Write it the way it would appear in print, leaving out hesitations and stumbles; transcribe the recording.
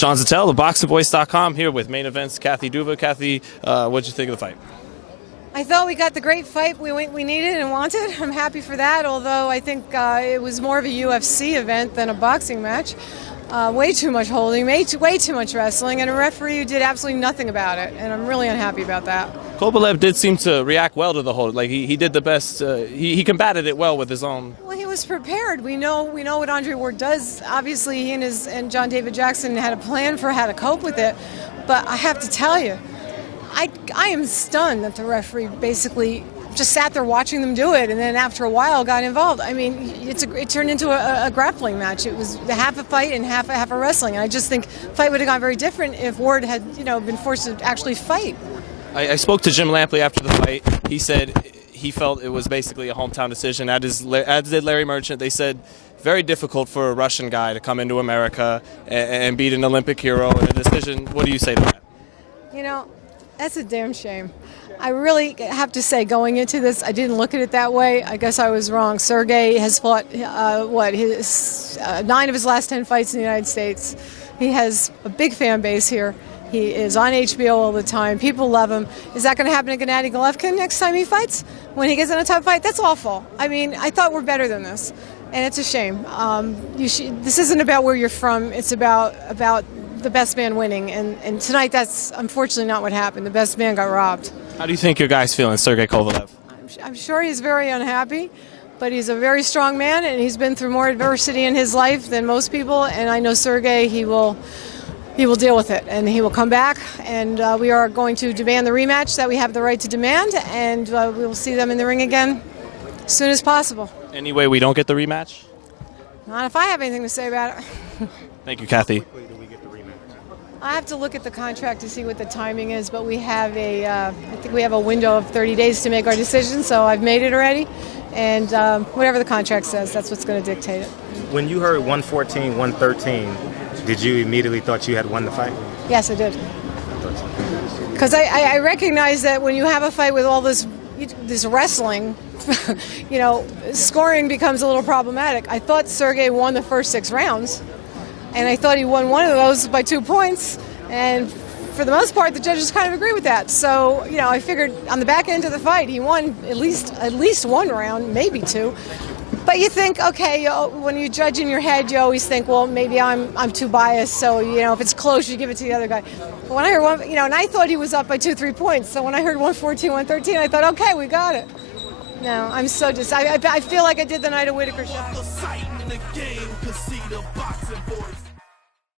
Sean Zattel, ThaBoxingvoice.com, here with Main Events Kathy Duva. Kathy, what'd you think of the fight? I thought we got the great fight we needed and wanted. I'm happy for that, although I think it was more of a UFC event than a boxing match. Way too much holding, way too much wrestling, and a referee who did absolutely nothing about it, and I'm really unhappy about that. Kovalev did seem to react well to the hold. Like he did the best. He combated it well with his own. Well, he was prepared. We know what Andre Ward does. Obviously, he and John David Jackson had a plan for how to cope with it. But I have to tell you, I am stunned that the referee basically just sat there watching them do it, and then after a while got involved. I mean, it turned into a grappling match. It was half a fight and half a wrestling. And I just think the fight would have gone very different if Ward had been forced to actually fight. I spoke to Jim Lampley after the fight. He said he felt it was basically a hometown decision, as did Larry Merchant. They said very difficult for a Russian guy to come into America and beat an Olympic hero in a decision. What do you say to that? That's a damn shame. I really have to say, going into this, I didn't look at it that way. I guess I was wrong. Sergey has fought, 9 of his last 10 fights in the United States. He has a big fan base here. He is on HBO all the time. People love him. Is that going to happen to Gennady Golovkin next time he fights? When he gets in a tough fight? That's awful. I mean, I thought we're better than this. And it's a shame. This isn't about where you're from. It's about the best man winning. And tonight, that's unfortunately not what happened. The best man got robbed. How do you think your guy's feeling, Sergey Kovalev? I'm sure he's very unhappy, but he's a very strong man, and he's been through more adversity in his life than most people. And I know Sergey, he will deal with it, and he will come back. And we are going to demand the rematch that we have the right to demand, and we will see them in the ring again as soon as possible. Any way we don't get the rematch? Not if I have anything to say about it. Thank you, Kathy. I have to look at the contract to see what the timing is, but we have I think we have a window of 30 days to make our decision, so I've made it already. And whatever the contract says, that's what's going to dictate it. When you heard 114, 113, did you immediately thought you had won the fight? Yes, I did. Because I recognize that when you have a fight with all this wrestling, scoring becomes a little problematic. I thought Sergey won the first 6 rounds. And I thought he won one of those by 2 points. And for the most part, the judges kind of agree with that. So, I figured on the back end of the fight, he won at least 1 round, maybe 2. But you think, okay, when you judge in your head, you always think, well, maybe I'm too biased. So, if it's close, you give it to the other guy. But when I heard and I thought he was up by 2-3 points. So when I heard 114, 113, I thought, okay, we got it. No, I'm so I feel like I did the night of Whitaker show.